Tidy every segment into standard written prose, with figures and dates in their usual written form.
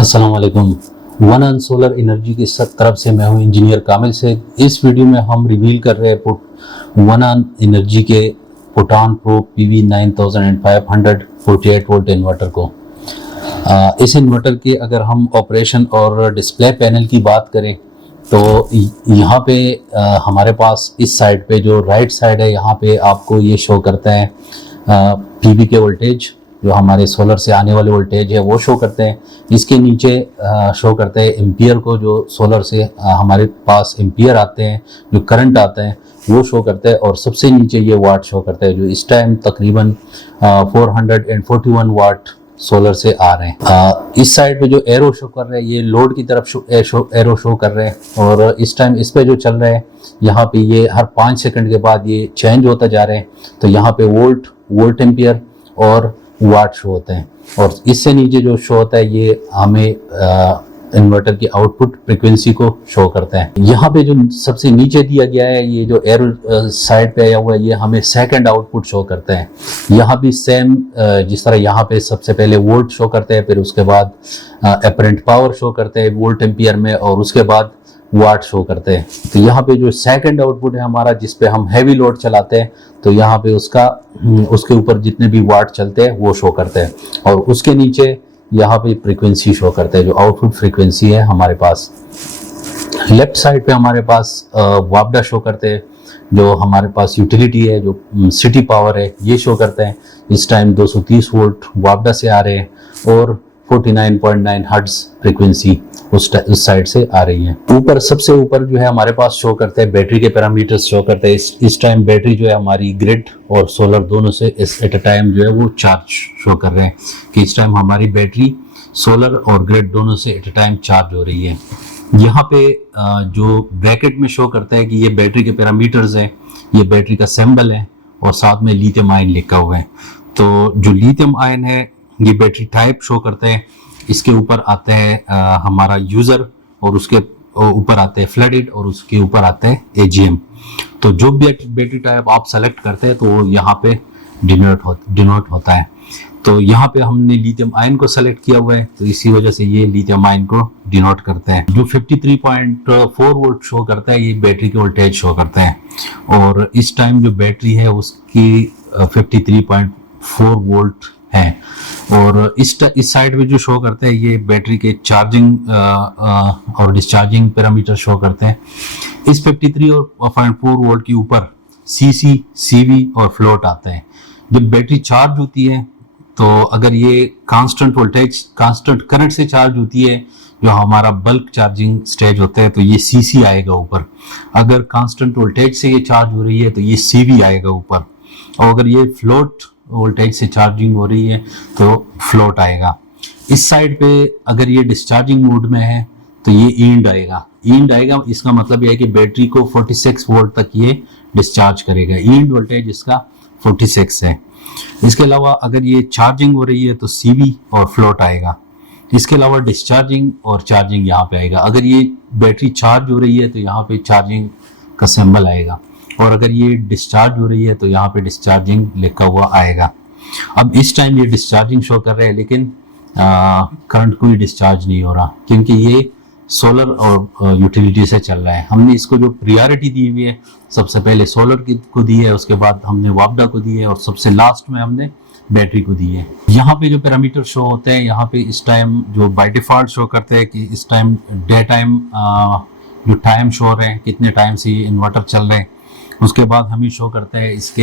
अस्सलाम वालेकुम। One on solar energy की तरफ से मैं हूं इंजीनियर कामिल से। इस वीडियो में हम रिवील कर रहे हैं वन अन एनर्जी के Bhutan pro PV 9500 48 volt inverter को। इस इन्वर्टर के अगर हम ऑपरेशन और डिस्प्ले पैनल की बात करें तो यहाँ पे हमारे पास इस साइड पे जो राइट साइड है यहाँ पे आपको ये शो करता है PV के वोल्टेज, जो हमारे सोलर से आने वाले वोल्टेज है वो शो करते हैं। इसके नीचे शो करते हैं एम्पियर को, जो सोलर से हमारे पास एम्पियर आते हैं, जो करंट आता है वो शो करता है। और सबसे नीचे ये वाट शो करता है, जो इस टाइम तकरीबन 441 वाट सोलर से आ रहे हैं। इस साइड पे जो एरो शो कर रहे हैं ये लोड की तरफ एरो शो कर रहे हैं। और इस टाइम इस पे जो चल रहा है यहाँ पे ये हर 5 सेकंड के बाद ये चेंज होता जा रहे हैं। तो यहाँ पे वोल्ट एम्पियर और वाट शो होते हैं। और इससे नीचे जो शो होता है ये हमें इन्वर्टर की आउटपुट फ्रीक्वेंसी को शो करता है। यहाँ पे जो सबसे नीचे दिया गया है, ये जो एरो साइड पे आया हुआ है, ये हमें सेकंड आउटपुट शो करता है। यहाँ भी सेम जिस तरह यहाँ पे सबसे पहले वोल्ट शो करते हैं, फिर उसके बाद अपरेंट पावर शो करते हैं वोल्ट एम्पियर में, और उसके बाद वाट शो करते हैं। तो यहाँ पे जो सेकंड आउटपुट है हमारा, जिस पे हम हैवी लोड चलाते हैं, तो यहाँ पे उसके ऊपर जितने भी वाट चलते हैं वो शो करते हैं। और उसके नीचे यहाँ पे फ्रीक्वेंसी शो करते हैं, जो आउटपुट फ्रीक्वेंसी है हमारे पास। लेफ्ट साइड पे हमारे पास वापडा शो करते हैं, जो हमारे पास यूटिलिटी है, जो सिटी पावर है, ये शो करते हैं। इस टाइम 230 वोल्ट वापडा से आ रहे हैं और 49.9 हर्ट्ज फ्रीक्वेंसी उस साइड से आ रही है। ऊपर सबसे ऊपर जो है हमारे पास शो करते हैं बैटरी के पैरामीटर्स शो करते हैं। इस टाइम बैटरी जो है हमारी ग्रिड और सोलर दोनों से एट अ टाइम जो है वो चार्ज शो कर रहे हैं, कि इस टाइम हमारी बैटरी सोलर और ग्रिड दोनों से एट अ टाइम चार्ज हो रही है। यहाँ पे जो ब्रैकेट में शो करता है कि ये बैटरी के पैरामीटर्स हैं, ये बैटरी का सिंबल है और साथ में लिथियम आयन लिखा हुआ है। तो जो लिथियम आयन है ये बैटरी टाइप शो करते हैं। इसके ऊपर आता है हमारा यूजर, और उसके ऊपर आते हैं फ्लडेड, और उसके ऊपर आता है AGM। तो जो बैटरी टाइप आप सेलेक्ट करते हैं तो यहाँ पे डिनोट होता है। तो यहाँ पे हमने लिथियम आयन को सेलेक्ट किया हुआ है, तो इसी वजह से ये लिथियम आयन को डिनोट करते हैं। जो 53.4 वोल्ट शो करता है ये बैटरी के वोल्टेज शो करता है। और इस टाइम जो बैटरी है उसकी 53.4 वोल्ट है। और इस साइड में जो शो करते हैं ये बैटरी के चार्जिंग और डिस्चार्जिंग पैरामीटर शो करते हैं। इस 53.4 वोल्ट के ऊपर CC, CV और फ्लोट आते हैं। जब बैटरी चार्ज होती है तो अगर ये कांस्टेंट वोल्टेज कांस्टेंट करंट से चार्ज होती है, जो हमारा बल्क चार्जिंग स्टेज होता है, तो ये CC आएगा ऊपर। अगर कांस्टेंट वोल्टेज से ये चार्ज हो रही है तो ये CV आएगा ऊपर। और अगर ये फ्लोट वोल्टेज से चार्जिंग हो रही है तो फ्लोट आएगा। इस साइड पे अगर ये डिस्चार्जिंग मोड में है तो ये ईंड आएगा। इसका मतलब यह है कि बैटरी को 46 वोल्ट तक ये डिस्चार्ज करेगा। ईंड वोल्टेज इसका 46 है। इसके अलावा अगर ये चार्जिंग हो रही है तो CV और फ्लोट आएगा। इसके अलावा डिस्चार्जिंग और चार्जिंग यहाँ पे आएगा। अगर ये बैटरी चार्ज हो रही है तो यहाँ पे चार्जिंग का सिंबल आएगा, और अगर ये डिस्चार्ज हो रही है तो यहाँ पे डिस्चार्जिंग लिखा हुआ आएगा। अब इस टाइम ये डिस्चार्जिंग शो कर रहे हैं, लेकिन करंट कोई डिस्चार्ज नहीं हो रहा, क्योंकि ये सोलर और यूटिलिटी से चल रहा है। हमने इसको जो प्रायोरिटी दी हुई है, सबसे पहले सोलर को दी है, उसके बाद हमने वापडा को दी है, और सबसे लास्ट में हमने बैटरी को दी है। यहाँ पे जो पैरामीटर शो होते हैं, यहाँ पे इस टाइम जो बाय डिफॉल्ट शो करते हैं कि इस टाइम डे टाइम जो टाइम शो हो रहे हैं, कितने टाइम से ये इन्वर्टर चल रहे हैं। उसके बाद हमें शो करता है इसके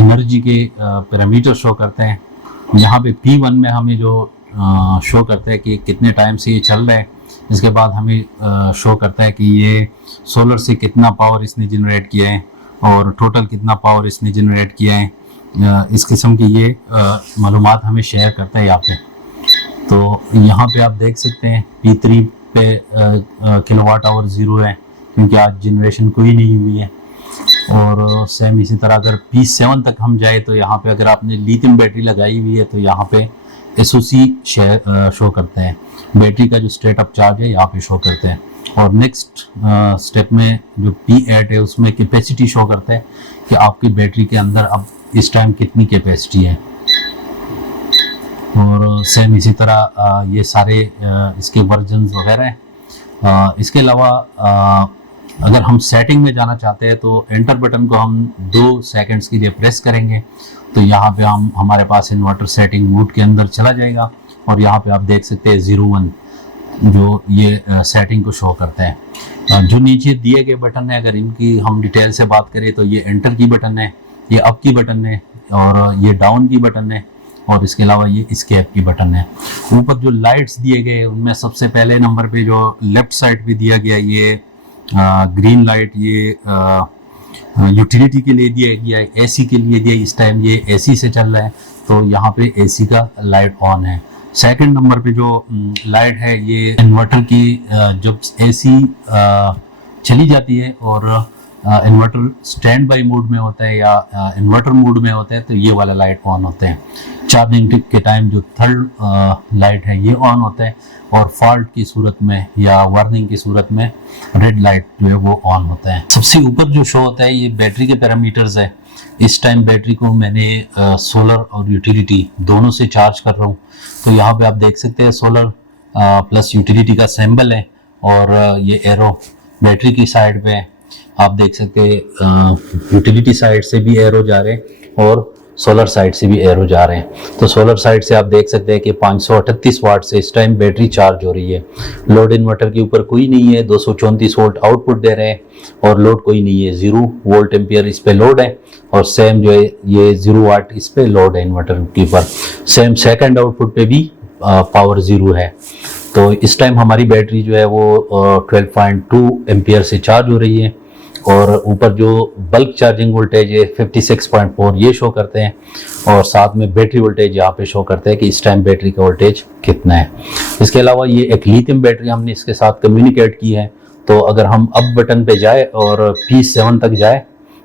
एनर्जी के पैरामीटर शो करते हैं। यहाँ पे P1 में हमें जो शो करता है कि कितने टाइम से ये चल रहा है। इसके बाद हमें शो करता है कि ये सोलर से कितना पावर इसने जनरेट किया है और टोटल कितना पावर इसने जनरेट किया है। इस किस्म की ये मालूमात हमें शेयर करता है यहाँ पे। तो यहाँ पे आप देख सकते हैं P3 पे किलोवाट आवर 0 है, क्योंकि आज जनरेशन कोई नहीं हुई है। और सेम इसी तरह अगर P7 तक हम जाए तो यहाँ पे अगर आपने लिथियम बैटरी लगाई हुई है तो यहाँ पे SOC शो करते हैं। बैटरी का जो स्टेट ऑफ चार्ज है यहाँ पे शो करते हैं। और नेक्स्ट स्टेप में जो P8 है उसमें कैपेसिटी शो करता है कि आपकी बैटरी के अंदर अब इस टाइम कितनी कैपेसिटी है। और सेम इसी तरह ये सारे इसके वर्जन्स वगैरह हैं। इसके अलावा अगर हम सेटिंग में जाना चाहते हैं तो एंटर बटन को हम 2 सेकंड्स के लिए प्रेस करेंगे तो यहाँ पे हमारे पास इन्वर्टर सेटिंग मोड के अंदर चला जाएगा और यहाँ पे आप देख सकते हैं 01 जो ये सेटिंग को शो करते हैं। जो नीचे दिए गए बटन है, अगर इनकी हम डिटेल से बात करें तो ये एंटर की बटन है, ये अप की बटन है और ये डाउन की बटन है और इसके अलावा ये एस्केप की बटन है। ऊपर जो लाइट्स दिए गए उनमें सबसे पहले नंबर पे जो लेफ्ट साइड पे दिया गया ये ग्रीन लाइट, ये यूटिलिटी के लिए दिया गया है, एसी के लिए दिया। इस टाइम ये एसी से चल रहा है तो यहाँ पे एसी का लाइट ऑन है। सेकंड नंबर पे जो लाइट है ये इन्वर्टर की जब एसी चली जाती है और इन्वर्टर स्टैंड बाई मोड में होता है या इन्वर्टर मोड में होता है तो ये वाला लाइट ऑन होता है। चार्जिंग टिक के टाइम जो थर्ड लाइट है ये ऑन होता है और फॉल्ट की सूरत में या वार्निंग की सूरत में रेड लाइट जो है वो ऑन होता है। सबसे ऊपर जो शो होता है ये बैटरी के पैरामीटर्स है। इस टाइम बैटरी को मैंने सोलर और यूटिलिटी दोनों से चार्ज कर रहा हूँ तो यहाँ पे आप देख सकते हैं सोलर प्लस यूटिलिटी का सिंबल है और ये एरो बैटरी की साइड पे आप देख सकते हैं। यूटिलिटी साइड से भी एरो जा रहे हैं और सोलर साइड से भी एरो जा रहे हैं। तो सोलर साइड से आप देख सकते हैं कि 538 वाट से इस टाइम बैटरी चार्ज हो रही है। लोड इन्वर्टर के ऊपर कोई नहीं है, 234 वोल्ट आउटपुट दे रहे हैं और लोड कोई नहीं है, 0 वोल्ट एम्पियर इस पे लोड है और सेम जो है ये 0 वाट इस पे लोड है इन्वर्टर के ऊपर। सेम सेकंड आउटपुट पे भी पावर 0 है। तो इस टाइम हमारी बैटरी जो है वो 12.2 एम्पियर से चार्ज हो रही है और ऊपर जो बल्क चार्जिंग वोल्टेज है 56.4 ये शो करते हैं और साथ में बैटरी वोल्टेज यहाँ पे शो करते हैं कि इस टाइम बैटरी का वोल्टेज कितना है। इसके अलावा ये एक लिथियम बैटरी हमने इसके साथ कम्युनिकेट की है तो अगर हम अप बटन पे जाए और P7 तक जाए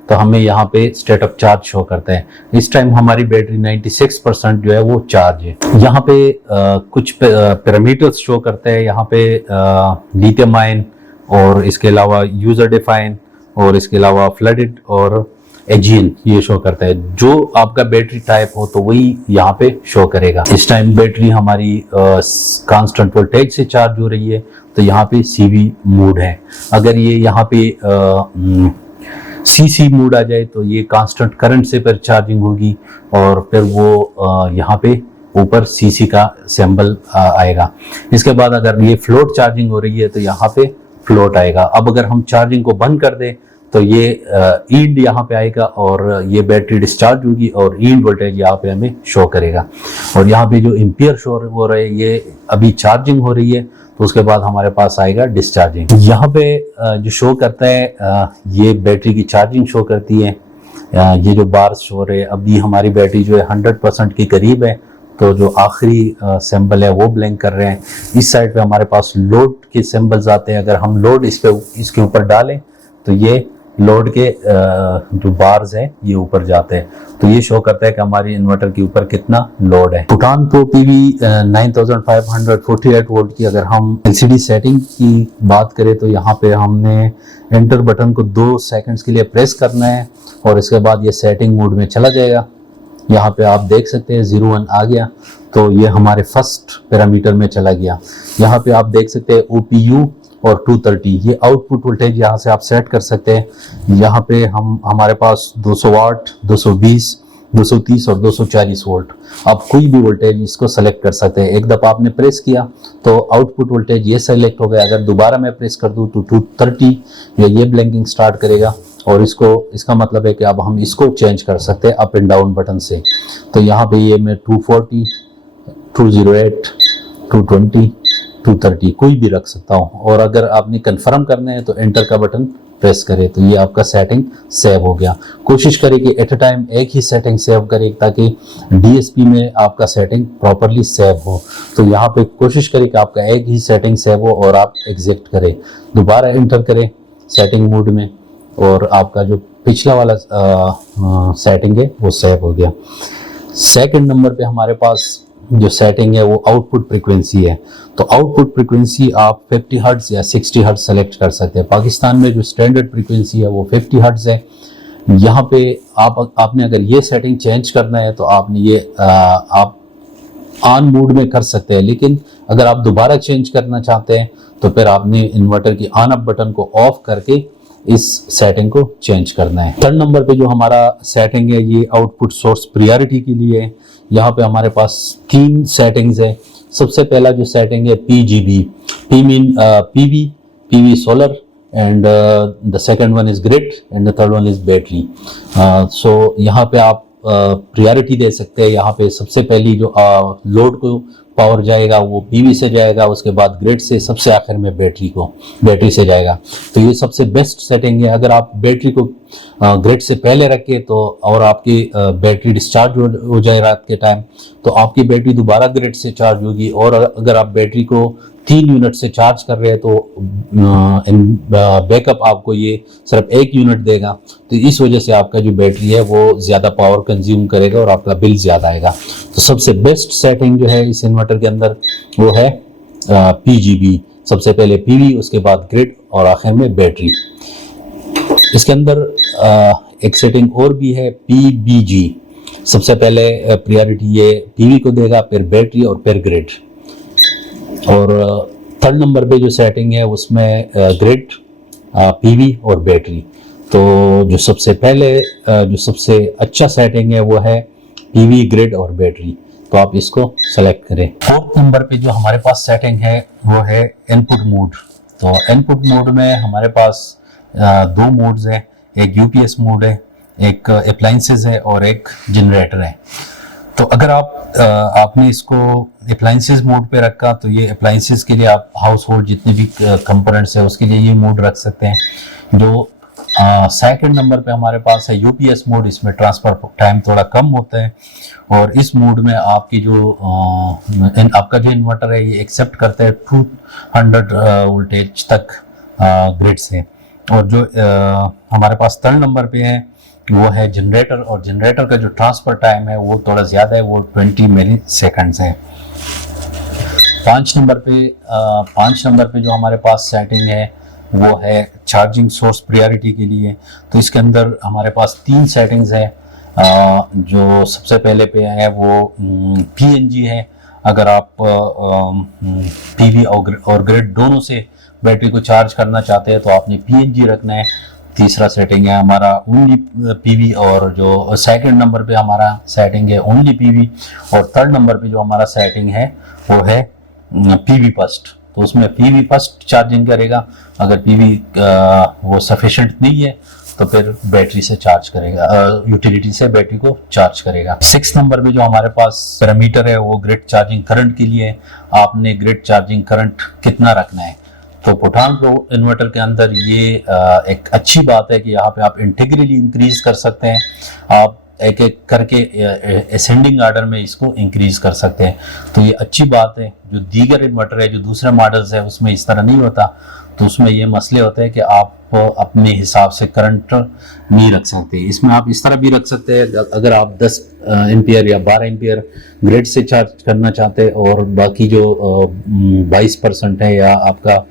तो हमें यहाँ पे स्टेट ऑफ चार्ज शो करता है। इस टाइम हमारी बैटरी 96% जो है वो चार्ज है। यहाँ पे कुछ पैरामीटर्स शो करते हैं, यहाँ पे लिथियम आयन और इसके अलावा यूजर डिफाइन और इसके अलावा फ्लडेड और एजियन ये शो करता है। जो आपका बैटरी टाइप हो तो वही यहाँ पे शो करेगा। इस टाइम बैटरी हमारी कांस्टेंट वोल्टेज से चार्ज हो रही है तो यहाँ पे CV मोड है। अगर ये यहाँ पे CC मोड आ जाए तो ये कांस्टेंट करंट से फिर चार्जिंग होगी और फिर वो यहाँ पे ऊपर CC का सिंबल आएगा। इसके बाद अगर ये फ्लोट चार्जिंग हो रही है तो यहाँ पे फ्लोट आएगा। अब अगर हम चार्जिंग को बंद कर दें तो ये ईंड यहाँ पे आएगा और ये बैटरी डिस्चार्ज होगी और ईंड वोल्टेज यहाँ पे हमें शो करेगा। और यहाँ पे जो एम्पियर शो हो रहे हैं ये अभी चार्जिंग हो रही है तो उसके बाद हमारे पास आएगा डिस्चार्जिंग। यहाँ पे जो शो करता है ये बैटरी की चार्जिंग शो करती है। ये जो बार्स शो हो रहे हैं अभी हमारी बैटरी जो है 100% के करीब है तो जो आखिरी सिंबल है वो ब्लिंक कर रहे हैं। इस साइड पे हमारे पास लोड के सिंबल्स आते हैं। अगर हम लोड इसके ऊपर डालें तो ये लोड के जो बार्स हैं ये ऊपर जाते हैं तो ये शो करता है कि हमारी इन्वर्टर के ऊपर कितना लोड है। पुटान प्रो PV 9548 वोल्ट की अगर हम LCD सेटिंग की बात करें तो यहाँ पे हमने एंटर बटन को 2 सेकंड्स के लिए प्रेस करना है और इसके बाद ये सेटिंग मोड में चला जाएगा। यहाँ पे आप देख सकते हैं 01 आ गया तो ये हमारे फर्स्ट पैरामीटर में चला गया। यहाँ पे आप देख सकते हैं OPU और 230 ये आउटपुट वोल्टेज यहाँ से आप सेट कर सकते हैं। यहाँ पे हमारे पास 200 वाट, 220, 230 और 240 वोल्ट आप कोई भी वोल्टेज इसको सेलेक्ट कर सकते हैं। एक दफ़ा आपने प्रेस किया तो आउटपुट वोल्टेज ये सेलेक्ट हो गया। अगर दोबारा मैं प्रेस कर दूँ तो 230 ये ब्लिंकिंग स्टार्ट करेगा और इसका मतलब है कि अब हम इसको चेंज कर सकते हैं अप एंड डाउन बटन से। तो यहाँ पे ये मैं 240, 208, 220, 230 कोई भी रख सकता हूँ। और अगर आपने कंफर्म करना है तो एंटर का बटन प्रेस करें तो ये आपका सेटिंग सेव हो गया। कोशिश करें कि एट अ टाइम एक ही सेटिंग सेव करें ताकि DSP में आपका सेटिंग प्रॉपरली सेव हो। तो यहाँ पे कोशिश करें कि आपका एक ही सेटिंग सेव हो और आप एग्जिट करें, दोबारा एंटर करें सेटिंग मोड में और आपका जो पिछला वाला सेटिंग है वो सेव हो गया। सेकंड नंबर पे हमारे पास जो सेटिंग है वो आउटपुट फ्रीक्वेंसी है। तो आउटपुट फ्रीक्वेंसी आप 50 हर्ट्ज या 60 हर्ट्ज सेलेक्ट कर सकते हैं। पाकिस्तान में जो स्टैंडर्ड फ्रीक्वेंसी है वो 50 हर्ट्ज है। यहाँ पे आपने अगर ये सेटिंग चेंज करना है तो आपने ये आप ऑन मोड में कर सकते हैं, लेकिन अगर आप दोबारा चेंज करना चाहते हैं तो फिर आपने इन्वर्टर की ऑन ऑफ बटन को ऑफ करके इस सेटिंग को चेंज करना है। थर्ड नंबर पे जो हमारा सेटिंग है ये आउटपुट सोर्स प्रायोरिटी के लिए है। यहाँ पे हमारे पास 3 सेटिंग्स है। सबसे पहला जो सेटिंग है PGB, P mean PV solar, and the second one is grid and the third one is battery. So यहाँ पे आप प्रायोरिटी दे सकते हैं। यहाँ पे सबसे पहली जो लोड को पावर जाएगा वो पीवी से जाएगा, उसके बाद ग्रिड से, सबसे आखिर में बैटरी से जाएगा। तो ये सबसे बेस्ट सेटिंग है। अगर आप बैटरी को ग्रिड से पहले रखें तो और आपकी बैटरी डिस्चार्ज हो जाए रात के टाइम, तो आपकी बैटरी दोबारा ग्रिड से चार्ज होगी। और अगर आप बैटरी को 3 यूनिट से चार्ज कर रहे हैं तो बैकअप आपको ये सिर्फ 1 यूनिट देगा। तो इस वजह से आपका जो बैटरी है वो ज़्यादा पावर कंज्यूम करेगा और आपका बिल ज़्यादा आएगा। तो सबसे बेस्ट सेटिंग जो है इस इन्वर्टर के अंदर वो है PGB। सबसे पहले PV, उसके बाद ग्रिड और आखिर में बैटरी। इसके अंदर एक सेटिंग और भी है PBG। सबसे पहले प्रायोरिटी ये PV को देगा, फिर बैटरी और फिर ग्रिड। और थर्ड नंबर पे जो सेटिंग है उसमें ग्रिड, PV और बैटरी। तो जो सबसे पहले जो सबसे अच्छा सेटिंग है वो है PV, ग्रिड और बैटरी। तो आप इसको सेलेक्ट करें। फोर्थ नंबर पे जो हमारे पास सेटिंग है वो है इनपुट मोड। तो इनपुट मोड में हमारे पास 2 मोड्स हैं, एक UPS मोड है, एक अप्लायंसेस है और एक जनरेटर है। तो अगर आपने इसको अप्लायंसेस मोड पे रखा तो ये अप्लायंसेस के लिए आप हाउस होल्ड जितने भी कंपोनेंट्स है उसके लिए ये मोड रख सकते हैं। जो सेकंड नंबर पे हमारे पास है UPS मोड, इसमें ट्रांसफर टाइम थोड़ा कम होता है। और इस मोड में आपकी जो आपका जो इन्वर्टर है ये एक्सेप्ट करता है 200 वोल्टेज तक ग्रिड से। और जो हमारे पास थर्ड नंबर पे है वो है जनरेटर, और जनरेटर का जो ट्रांसफर टाइम है वो थोड़ा ज़्यादा है, वो 20 मिली सेकेंड्स है। 5 नंबर पे जो हमारे पास सेटिंग है वो है चार्जिंग सोर्स प्रायोरिटी के लिए। तो इसके अंदर हमारे पास 3 सेटिंग्स है। जो सबसे पहले पे है वो PNG है। अगर आप PV और ग्रिड दोनों से बैटरी को चार्ज करना चाहते हैं तो आपने PNG रखना है। तीसरा सेटिंग है हमारा ओनली PV, और जो सेकंड नंबर पे हमारा सेटिंग है ओनली PV, और थर्ड नंबर पे जो हमारा सेटिंग है वो है PV फर्स्ट। तो उसमें PV फर्स्ट चार्जिंग करेगा। अगर PV वो सफिशिएंट नहीं है तो फिर बैटरी से चार्ज करेगा, यूटिलिटी से बैटरी को चार्ज करेगा। 6 नंबर पे जो हमारे पास पैरामीटर है वो ग्रिड चार्जिंग करंट के लिए। आपने ग्रिड चार्जिंग करंट कितना रखना है। तो पोटान प्रो इन्वर्टर के अंदर ये एक अच्छी बात है कि यहाँ पे आप इंटीग्रली इंक्रीज कर सकते हैं। आप एक एक करके असेंडिंग ऑर्डर में इसको इंक्रीज कर सकते हैं। तो ये अच्छी बात है। जो दीगर इन्वर्टर है, जो दूसरे मॉडल्स है, उसमें इस तरह नहीं होता। तो उसमें ये मसले होते हैं कि आप अपने हिसाब से करंट नहीं रख सकते। इसमें आप इस तरह भी रख सकते हैं, अगर आप 10 एम्पियर या 12 एम्पियर ग्रिड से चार्ज करना चाहते हैं और बाकी जो 22% है या आपका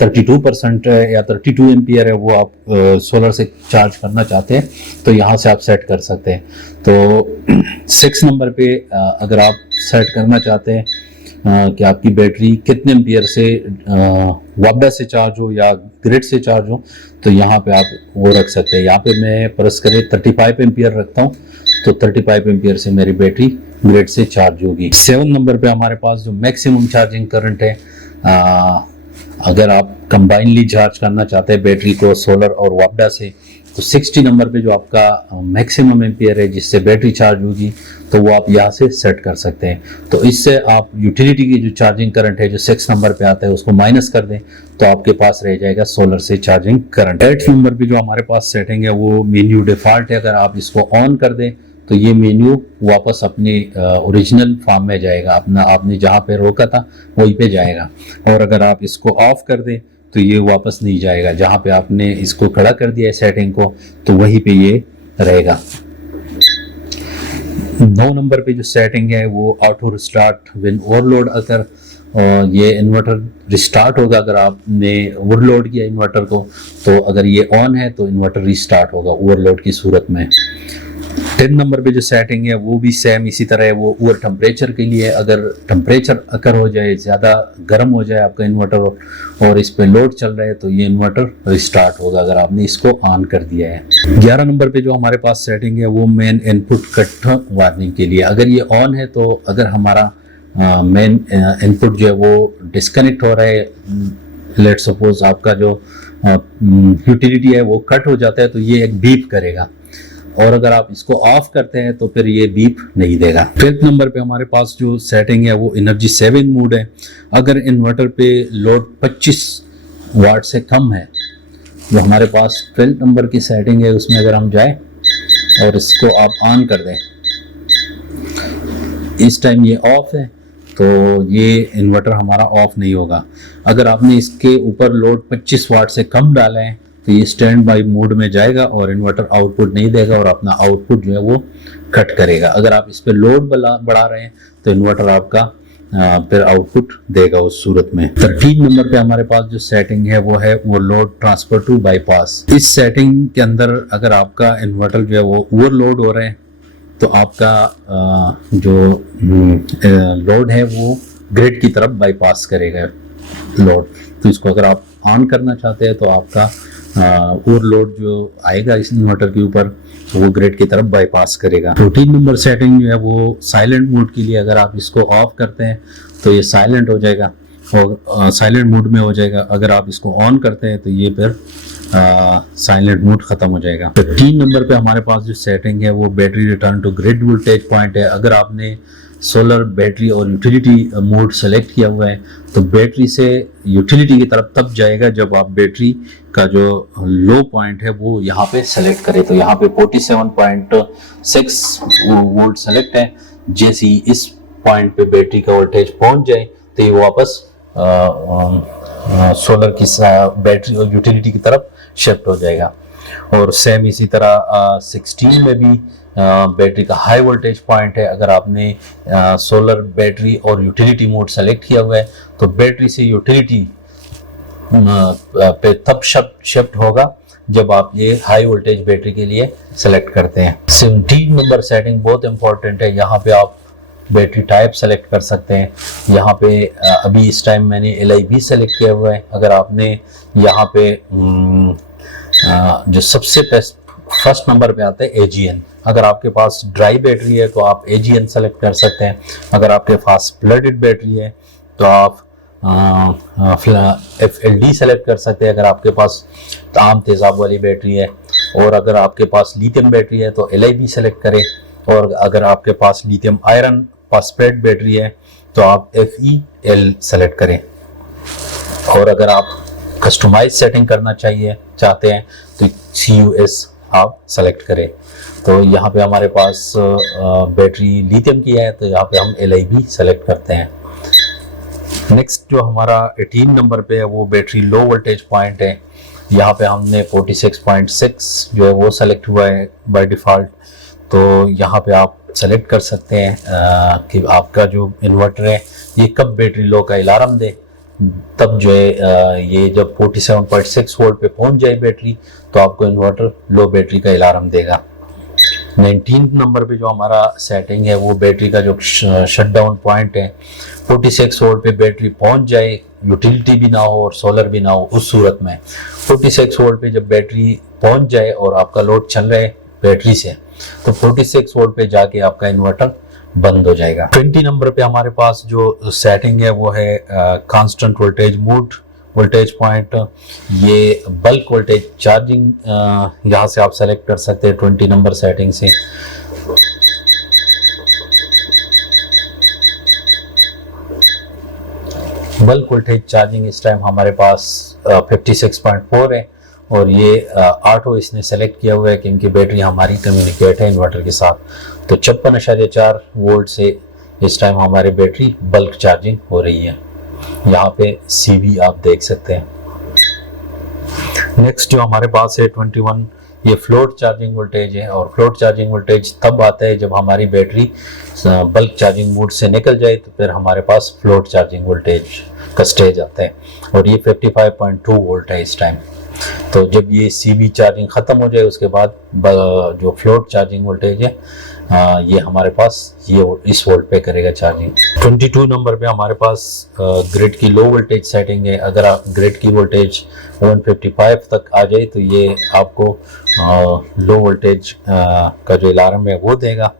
32% है या 32 एम्पियर है वो आप सोलर से चार्ज करना चाहते हैं तो यहाँ से आप सेट कर सकते हैं। तो 6 नंबर पे अगर आप सेट करना चाहते हैं कि आपकी बैटरी कितने एम्पियर से वापडा से चार्ज हो या ग्रिड से चार्ज हो, तो यहाँ पे आप वो रख सकते हैं। यहाँ पे मैं परस करें 35 एम्पियर रखता हूँ, तो 35 एम्पियर से मेरी बैटरी ग्रिड से चार्ज होगी। 7 नंबर पे हमारे पास जो मैक्सिमम चार्जिंग करंट है, अगर आप कंबाइनली चार्ज करना चाहते हैं बैटरी को सोलर और वापडा से, तो 60 नंबर पे जो आपका मैक्सिमम एम्पियर है जिससे बैटरी चार्ज होगी, तो वो आप यहाँ से सेट कर सकते हैं। तो इससे आप यूटिलिटी की जो चार्जिंग करंट है जो 6 नंबर पे आता है उसको माइनस कर दें तो आपके पास रह जाएगा सोलर से चार्जिंग करंट। 8 नंबर पे जो हमारे पास सेटिंग है वो मेन्यू डिफॉल्ट है। अगर आप इसको ऑन कर दें तो ये मेन्यू वापस अपने ओरिजिनल फॉर्म में जाएगा, अपना आपने जहाँ पे रोका था वहीं पे जाएगा। और अगर आप इसको ऑफ कर दें तो ये वापस नहीं जाएगा, जहाँ पे आपने इसको खड़ा कर दिया है सेटिंग को तो वहीं पे ये रहेगा। 9 नंबर पे जो सेटिंग है वो ऑटो रिस्टार्ट व्हेन ओवरलोड। अगर ये इन्वर्टर रिस्टार्ट होगा अगर आपने ओवरलोड किया इन्वर्टर को, तो अगर ये ऑन है तो इन्वर्टर रिस्टार्ट होगा ओवरलोड की सूरत में। 10 नंबर पे जो सेटिंग है वो भी सेम इसी तरह है, वो ओवर टेम्परेचर के लिए। अगर टेम्परेचर अगर हो जाए, ज़्यादा गर्म हो जाए आपका इन्वर्टर और इस पे लोड चल रहा है, तो ये इन्वर्टर रिस्टार्ट होगा अगर आपने इसको ऑन कर दिया है। 11 नंबर पे जो हमारे पास सेटिंग है वो मेन इनपुट कट वार्निंग के लिए। अगर ये ऑन है तो अगर हमारा मेन इनपुट जो है वो डिस्कनेक्ट हो रहा है, लेट सपोज आपका जो यूटिलिटी है वो कट हो जाता है, तो ये एक बीप करेगा। और अगर आप इसको ऑफ करते हैं तो फिर ये बीप नहीं देगा। 12 नंबर पे हमारे पास जो सेटिंग है वो एनर्जी सेविंग मोड है। अगर इन्वर्टर पे लोड 25 वाट से कम है, जो हमारे पास 12 नंबर की सेटिंग है उसमें अगर हम जाएं और इसको आप ऑन कर दें, इस टाइम ये ऑफ है तो ये इन्वर्टर हमारा ऑफ नहीं होगा। अगर आपने इसके ऊपर लोड 25 वाट से कम डाला है तो ये स्टैंड बाई मोड में जाएगा और इन्वर्टर आउटपुट नहीं देगा और अपना आउटपुट जो है वो कट करेगा। अगर आप इस पे लोड बढ़ा रहे हैं तो इन्वर्टर आपका फिर आउटपुट देगा उस सूरत में। 13 नंबर पे हमारे पास जो सेटिंग है वो है वो लोड ट्रांसफर टू बाईपास। इस सेटिंग के अंदर अगर आपका इन्वर्टर जो है वो ओवरलोड हो रहे हैं तो आपका जो लोड है वो ग्रिड की तरफ बाईपास करेगा लोड। तो इसको अगर आप ऑन करना चाहते हैं तो आपका ओवरलोड जो आएगा इस इन्वर्टर के ऊपर तो वो ग्रिड की तरफ बाईपास करेगा। 14 नंबर सेटिंग जो है वो साइलेंट मोड के लिए। अगर आप इसको ऑफ करते हैं तो ये साइलेंट हो जाएगा और साइलेंट मोड में हो जाएगा। अगर आप इसको ऑन करते हैं तो ये फिर साइलेंट मोड खत्म हो जाएगा। 15 नंबर पे हमारे पास जो सेटिंग है वो battery return to grid voltage point है। अगर आपने सोलर, बैटरी और यूटिलिटी मोड सेलेक्ट किया हुआ है तो बैटरी से यूटिलिटी की तरफ तब जाएगा जब आप बैटरी का जो लो पॉइंट है वो यहाँ पे सेलेक्ट करें। तो यहाँ पे 47.6 वोल्ट सेलेक्ट है। जैसे ही इस पॉइंट पे बैटरी का वोल्टेज पहुंच जाए तो ये वापस सोलर की बैटरी और यूटिलिटी की तरफ शिफ्ट हो जाएगा। और सेम इसी तरह 16 में भी बैटरी का हाई वोल्टेज पॉइंट है। अगर आपने सोलर, बैटरी और यूटिलिटी मोड सेलेक्ट किया हुआ है तो बैटरी से यूटिलिटी पे तब शिफ्ट होगा जब आप ये हाई वोल्टेज बैटरी के लिए सेलेक्ट करते हैं। 17 नंबर सेटिंग बहुत इंपॉर्टेंट है। यहाँ पे आप बैटरी टाइप सेलेक्ट कर सकते हैं। यहाँ पे अभी इस टाइम मैंने LIB सेलेक्ट किया हुआ है। अगर आपने यहाँ पे जो सबसे फर्स्ट नंबर पे आता है AGN। अगर आपके पास ड्राई बैटरी है तो आप AGN सेलेक्ट कर सकते हैं। अगर आपके पास फ्लडेड बैटरी है तो आप FLD सेलेक्ट कर सकते हैं। अगर आपके पास आम तेजाब वाली बैटरी है और अगर आपके पास लिथियम बैटरी है तो LIB सेलेक्ट करें। और अगर आपके पास लिथियम आयरन फॉस्फेट बैटरी है तो आप FEL सेलेक्ट करें। और अगर आप कस्टमाइज सेटिंग करना चाहते हैं तो CUS आप सेलेक्ट करें। तो यहाँ पे हमारे पास बैटरी लिथियम की है तो यहाँ पे हम LIB सेलेक्ट करते हैं। नेक्स्ट जो हमारा 18 नंबर पे है वो बैटरी लो वोल्टेज पॉइंट है। यहाँ पे हमने 46.6 जो है वो सेलेक्ट हुआ है बाय डिफ़ॉल्ट। तो यहाँ पे आप सेलेक्ट कर सकते हैं कि आपका जो इन्वर्टर है ये कब बैटरी लो का अलार्म दे। तब जो है ये जब 47.6 वोल्ट पे पहुंच जाए बैटरी तो आपको इन्वर्टर लो बैटरी का अलार्म देगा। 19 नंबर पे जो हमारा सेटिंग है वो बैटरी का जो शटडाउन पॉइंट है 46 वोल्ट पे बैटरी पहुंच जाए, यूटिलिटी भी ना हो और सोलर भी ना हो, उस सूरत में 46 वोल्ट पे जब बैटरी पहुंच जाए और आपका लोड चल रहा है बैटरी से तो 46 वोल्ट पे जाके आपका इन्वर्टर बंद हो जाएगा। 20 नंबर पे हमारे पास जो सेटिंग है वो है constant voltage mode voltage point. ये बल्क वोल्टेज चार्जिंग यहाँ से आप सेलेक्ट कर सकते हैं 20 नंबर सेटिंग से। बल्क वोल्टेज चार्जिंग इस टाइम हमारे पास 56.4 है और ये ऑटो इसने सेलेक्ट किया हुआ है क्योंकि बैटरी हमारी कम्युनिकेट है इन्वर्टर के साथ। तो 56.4 वोल्ट से इस टाइम हमारी बैटरी बल्क चार्जिंग हो रही है। यहाँ पे CV आप देख सकते हैं। नेक्स्ट जो हमारे पास है 21, ये फ्लोट चार्जिंग वोल्टेज है और फ्लोट चार्जिंग वोल्टेज तब आता है जब हमारी बैटरी बल्क चार्जिंग मोड से निकल जाए तो फिर हमारे पास फ्लोट चार्जिंग वोल्टेज का स्टेज आता है और ये 55.2 वोल्ट है इस टाइम। तो जब ये सीबी चार्जिंग ख़त्म हो जाए उसके बाद जो फ्लोट चार्जिंग वोल्टेज है ये हमारे पास ये इस वोल्ट पे करेगा चार्जिंग। 22 नंबर पे हमारे पास ग्रिड की लो वोल्टेज सेटिंग है। अगर आप ग्रिड की वोल्टेज 155 तक आ जाए तो ये आपको लो वोल्टेज का जो अलार्म है वो देगा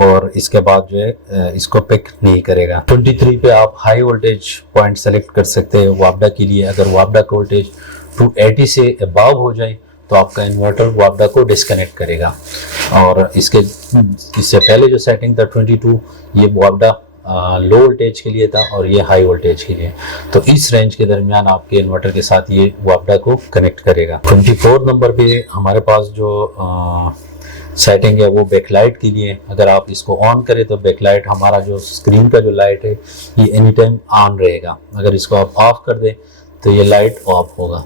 और इसके बाद जो है इसको पिक नहीं करेगा। 23 पे आप हाई वोल्टेज पॉइंट सेलेक्ट कर सकते हैं वापडा के लिए। अगर वापडा का वोल्टेज 280 से अबव हो जाए तो आपका इन्वर्टर वापडा को डिस्कनेक्ट करेगा। और इससे पहले जो सेटिंग था 22 ये वापडा लो वोल्टेज के लिए था और ये हाई वोल्टेज के लिए। तो इस रेंज के दरमियान आपके इन्वर्टर के साथ ये वापडा को कनेक्ट करेगा। 24 नंबर पे हमारे पास जो सेटिंग है वो बैकलाइट के लिए। अगर आप इसको ऑन करें तो बैकलाइट हमारा जो स्क्रीन का जो लाइट है ये एनी टाइम ऑन रहेगा। अगर इसको आप ऑफ कर दें तो ये लाइट ऑफ होगा।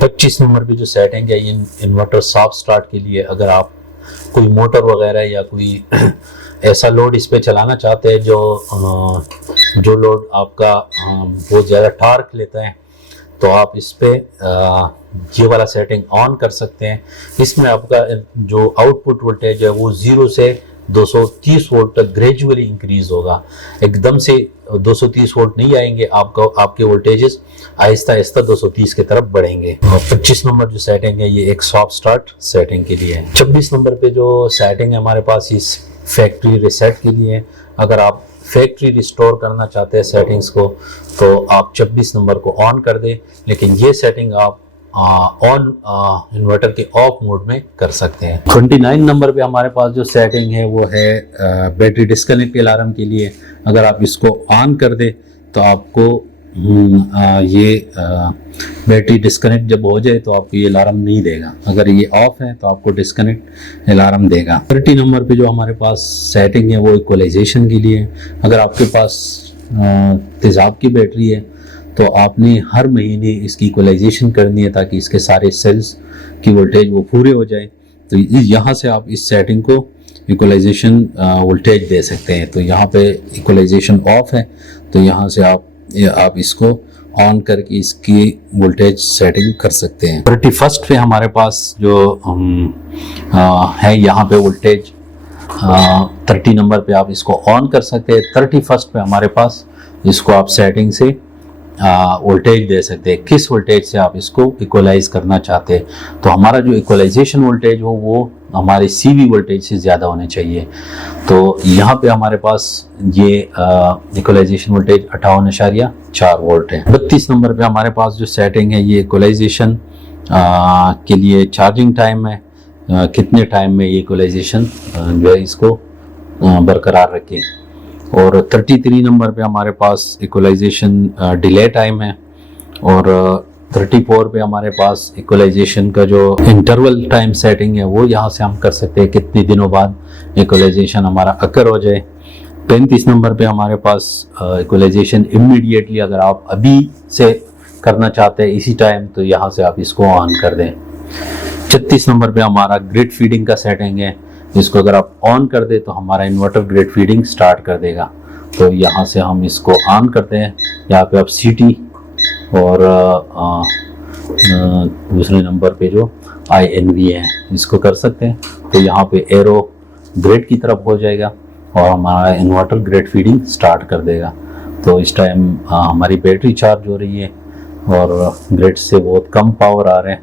25 नंबर पे जो सेटिंग है ये इन्वर्टर सॉफ्ट स्टार्ट के लिए। अगर आप कोई मोटर वगैरह या कोई ऐसा लोड इस पे चलाना चाहते हैं जो लोड आपका बहुत ज़्यादा टार्क लेता है तो आप इस पे ये वाला सेटिंग ऑन कर सकते हैं। इसमें आपका जो आउटपुट वोल्टेज है वो 0 से 230 वोल्ट तक ग्रेजुअली इंक्रीज होगा। एकदम से 230 वोल्ट नहीं आएंगे, आपके वोल्टेजेस आहिस्ता आहिस्ता 230 की तरफ बढ़ेंगे। 25 नंबर जो सेटिंग है ये एक सॉफ्ट स्टार्ट सेटिंग के लिए है। 26 नंबर पे जो सेटिंग है हमारे पास इस फैक्ट्री रिसेट के लिए है। अगर आप फैक्ट्री रिस्टोर करना चाहते हैं सेटिंग्स को तो आप 26 नंबर को ऑन कर दें, लेकिन ये सेटिंग आप ऑन इन्वर्टर के ऑफ मोड में कर सकते हैं। 29 नंबर पे हमारे पास जो सेटिंग है वो है बैटरी डिस्कनेक्ट अलार्म के लिए। अगर आप इसको ऑन कर दे तो आपको ये बैटरी डिस्कनेक्ट जब हो जाए तो आपको ये अलार्म नहीं देगा। अगर ये ऑफ है तो आपको डिस्कनेक्ट अलार्म देगा। 30 नंबर पे जो हमारे पास सेटिंग है वो इक्वलाइजेशन के लिए। अगर आपके पास तेज़ाब की बैटरी है तो आपने हर महीने इसकी इक्वलाइजेशन करनी है ताकि इसके सारे सेल्स की वोल्टेज वो पूरे हो जाए। तो यहाँ से आप इस सेटिंग को इक्वलाइजेशन वोल्टेज दे सकते हैं। तो यहाँ पे इक्वलाइजेशन ऑफ है तो यहाँ से आप इसको ऑन करके इसकी वोल्टेज सेटिंग कर सकते हैं। 31 पे हमारे पास जो है यहाँ पे वोल्टेज 30 नंबर पे आप इसको ऑन कर सकते हैं। 31 पे हमारे पास इसको आप सेटिंग से वोल्टेज दे सकते हैं, किस वोल्टेज से आप इसको इक्वलाइज करना चाहते हैं। तो हमारा जो इक्वलाइजेशन वोल्टेज हो वो हमारे सीवी वोल्टेज से ज़्यादा होने चाहिए। तो यहाँ पे हमारे पास ये इक्वलाइजेशन वोल्टेज 58.4 वोल्ट है। 32 नंबर पे हमारे पास जो सेटिंग है ये इक्वलाइजेशन के लिए चार्जिंग टाइम है, कितने टाइम में ये इक्वलाइजेशन जो है इसको बरकरार रखें। और 33 नंबर पे हमारे पास इक्वलाइजेशन डिले टाइम है। और 34 पे हमारे पास इक्वलाइजेशन का जो इंटरवल टाइम सेटिंग है वो यहाँ से हम कर सकते हैं, कितने दिनों बाद इक्वलाइजेशन हमारा अकर हो जाए। 35 नंबर पे हमारे पास इक्वलाइजेशन इमीडिएटली, अगर आप अभी से करना चाहते हैं इसी टाइम तो यहाँ से आप इसको ऑन कर दें। 36 नंबर पे हमारा ग्रिड फीडिंग का सेटिंग है, इसको अगर आप ऑन कर दे तो हमारा इन्वर्टर ग्रिड फीडिंग स्टार्ट कर देगा। तो यहाँ से हम इसको ऑन करते हैं। यहाँ पे आप सीटी और दूसरे नंबर पे जो INV है इसको कर सकते हैं। तो यहाँ पे एरो ग्रिड की तरफ हो जाएगा और हमारा इन्वर्टर ग्रिड फीडिंग स्टार्ट कर देगा। तो इस टाइम हमारी बैटरी चार्ज हो रही है और ग्रिड से बहुत कम पावर आ रहे हैं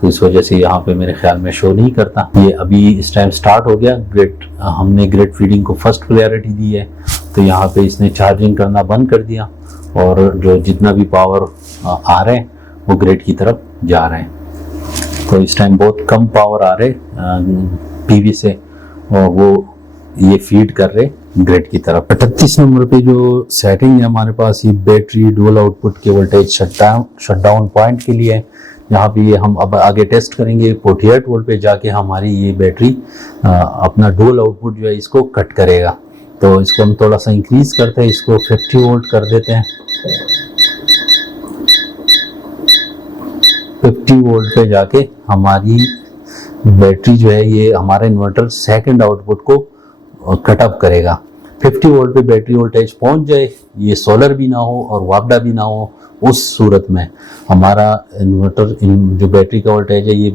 तो इस वजह से यहाँ पे मेरे ख्याल में शो नहीं करता। ये अभी इस टाइम स्टार्ट हो गया ग्रिड, हमने ग्रिड फीडिंग को फर्स्ट प्रायोरिटी दी है तो यहाँ पे इसने चार्जिंग करना बंद कर दिया और जो जितना भी पावर आ रहे हैं वो ग्रिड की तरफ जा रहे हैं। तो इस टाइम बहुत कम पावर आ रहे PV से और वो ये फीड कर रहे ग्रिड की तरफ। 38 नंबर पे जो सेटिंग है हमारे पास ये बैटरी डुअल आउटपुट के वोल्टेज शटडाउन पॉइंट के लिए है। यहाँ पे ये हम अब आगे टेस्ट करेंगे 48 वोल्ट पे जाके हमारी ये बैटरी अपना डुअल आउटपुट जो है इसको कट करेगा। तो इसको हम थोड़ा सा इंक्रीज करते हैं, इसको 50 वोल्ट कर देते हैं। 50 वोल्ट पे जाके हमारी बैटरी जो है ये हमारा इन्वर्टर सेकंड आउटपुट को कट ऑफ करेगा। 50 वोल्ट पे बैटरी वोल्टेज पहुंच जाए, ये सोलर भी ना हो और वापडा भी ना हो, उस सूरत में हमारा इन्वर्टर जो बैटरी का वोल्टेज है, ये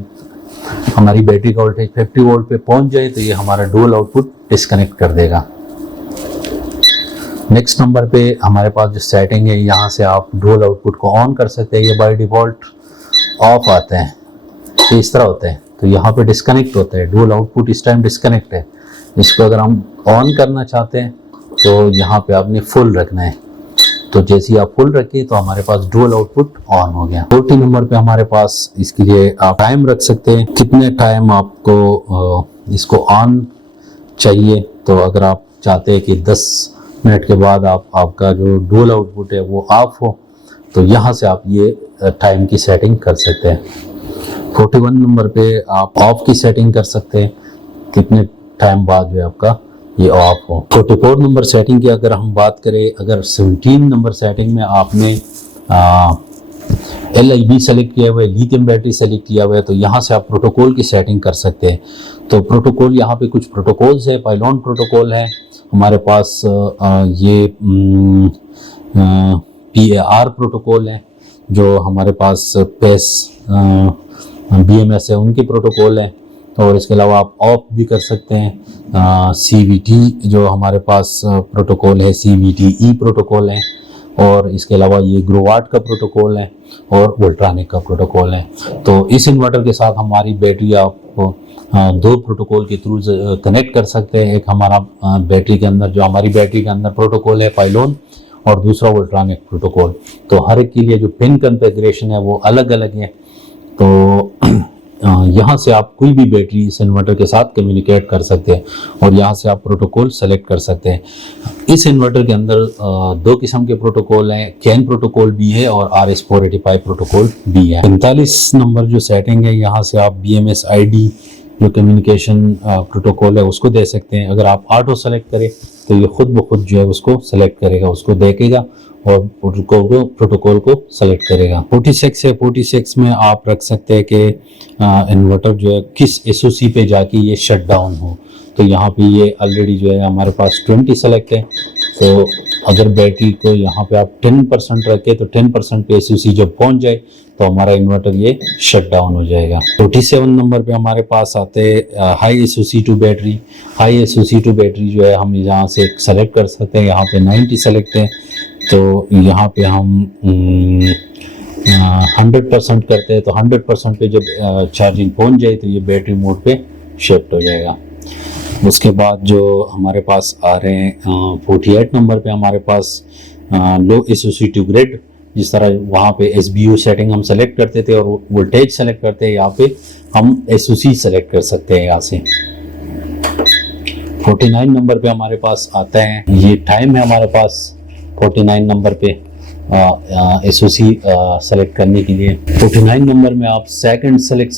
हमारी बैटरी का वोल्टेज 50 वोल्ट पे पहुंच जाए तो ये हमारा डुअल आउटपुट डिस्कनेक्ट कर देगा। नेक्स्ट नंबर पे हमारे पास जो सेटिंग है, यहाँ से आप डुअल आउटपुट को ऑन कर सकते हैं। ये बाय डिफ़ॉल्ट ऑफ आते हैं, तो इस तरह होते हैं, तो यहाँ पे डिस्कनेक्ट होता है, डुअल आउटपुट इस टाइम डिस्कनेक्ट है। इसको अगर हम ऑन करना चाहते हैं तो यहाँ पे आपने फुल रखना है, तो जैसे ही आप फुल रखिए तो हमारे पास डुअल आउटपुट ऑन हो गया। 40 नंबर पे हमारे पास इसके लिए आप टाइम रख सकते हैं, कितने टाइम आपको इसको ऑन चाहिए। तो अगर आप चाहते हैं कि 10 मिनट के बाद आपका जो डुअल आउटपुट है वो ऑफ हो, तो यहाँ से आप ये टाइम की सेटिंग कर सकते हैं। 41 नंबर पे आप ऑफ की सेटिंग कर सकते हैं, कितने टाइम बाद जो है आपका ये ऑफ हो। 44 नंबर सेटिंग की अगर हम बात करें, अगर 17 नंबर सेटिंग में आपने LIB सेलेक्ट किया हुआ है, लिथियम बैटरी सेलेक्ट किया हुआ है, तो यहाँ से आप प्रोटोकॉल की सेटिंग कर सकते हैं। तो प्रोटोकॉल, यहाँ पे कुछ प्रोटोकॉल्स है, पाइलॉन प्रोटोकॉल है हमारे पास, ये PAR प्रोटोकॉल है, जो हमारे पास PAS BMS है उनकी प्रोटोकॉल है, और इसके अलावा आप ऑफ भी कर सकते हैं। CVT जो हमारे पास प्रोटोकॉल है, CVTE प्रोटोकॉल है, और इसके अलावा ये ग्रोवाट का प्रोटोकॉल है और वोल्ट्रानिक का प्रोटोकॉल है। तो इस इन्वर्टर के साथ हमारी बैटरी आप दो प्रोटोकॉल के थ्रू कनेक्ट कर सकते हैं। एक हमारा बैटरी के अंदर, जो हमारी बैटरी के अंदर प्रोटोकॉल है पाइलॉन, और दूसरा वोल्ट्रानिक प्रोटोकॉल। तो हर एक के लिए जो पिन कॉन्फ़िगरेशन है वो अलग अलग है। तो यहाँ से आप कोई भी बैटरी इस इन्वर्टर के साथ कम्युनिकेट कर सकते हैं, और यहाँ से आप प्रोटोकॉल सेलेक्ट कर सकते हैं। इस इन्वर्टर के अंदर दो किस्म के प्रोटोकॉल हैं, कैन प्रोटोकॉल भी है और RS485 प्रोटोकॉल भी है। 45 नंबर जो सेटिंग है, यहाँ से आप BMS ID जो कम्युनिकेशन प्रोटोकॉल है उसको दे सकते हैं। अगर आप ऑटो सेलेक्ट करें तो ये खुद ब खुद जो है उसको सेलेक्ट करेगा, उसको देखेगा और प्रोटोकॉल को सेलेक्ट करेगा। 46 है, 46 में आप रख सकते हैं कि इन्वर्टर जो है किस SOC पे जाके ये शट डाउन हो। तो यहाँ पे ये ऑलरेडी जो है हमारे पास 20 सेलेक्ट है, तो अगर बैटरी को यहाँ पे आप 10% रखें तो 10% पे SOC जब पहुँच जाए तो हमारा इन्वर्टर ये शट डाउन हो जाएगा। 47 नंबर पे हमारे पास आते हैं high SOC2 battery. High SOC2 battery जो है हम यहाँ से सेलेक्ट कर सकते हैं। यहाँ पे 90 सेलेक्ट है, तो यहाँ पे हम 100% करते हैं, तो 100% पे जब चार्जिंग पहुँच जाए तो ये बैटरी मोड पे शिफ्ट हो जाएगा। उसके बाद जो हमारे पास आ रहे हैं 48 नंबर पे हमारे पास लो SOC2 ग्रेड। जिस तरह वहाँ पे SBU सेटिंग हम सेलेक्ट करते थे और वोल्टेज सेलेक्ट करते हैं, यहाँ पे हम SOC सेलेक्ट कर सकते हैं यहाँ से। 49 नंबर पे हमारे पास आता है, ये टाइम है हमारे पास 49 नंबर पे SOC सेलेक्ट करने के लिए। 49 नंबर में आप सेकंड सेलेक्ट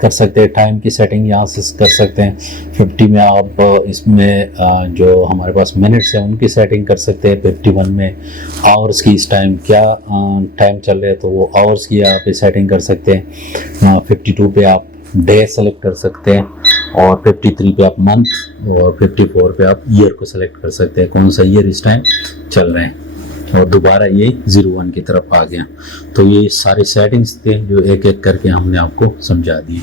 कर सकते हैं, टाइम की सेटिंग यहाँ से कर सकते हैं। 50 में आप इसमें जो हमारे पास मिनट्स हैं उनकी सेटिंग कर सकते हैं। 51 में आवर्स की, इस टाइम क्या टाइम चल रहा है तो वो आवर्स की आप सेटिंग कर सकते हैं। 52 पे आप डे सेलेक्ट कर सकते हैं, और 53 पे आप मंथ, और 54 पे आप ईयर को सेलेक्ट कर सकते हैं, कौन सा ईयर इस टाइम चल रहे हैं। और दोबारा ये 01 की तरफ आ गया। तो ये सारी सेटिंग्स थे जो एक एक करके हमने आपको समझा दी।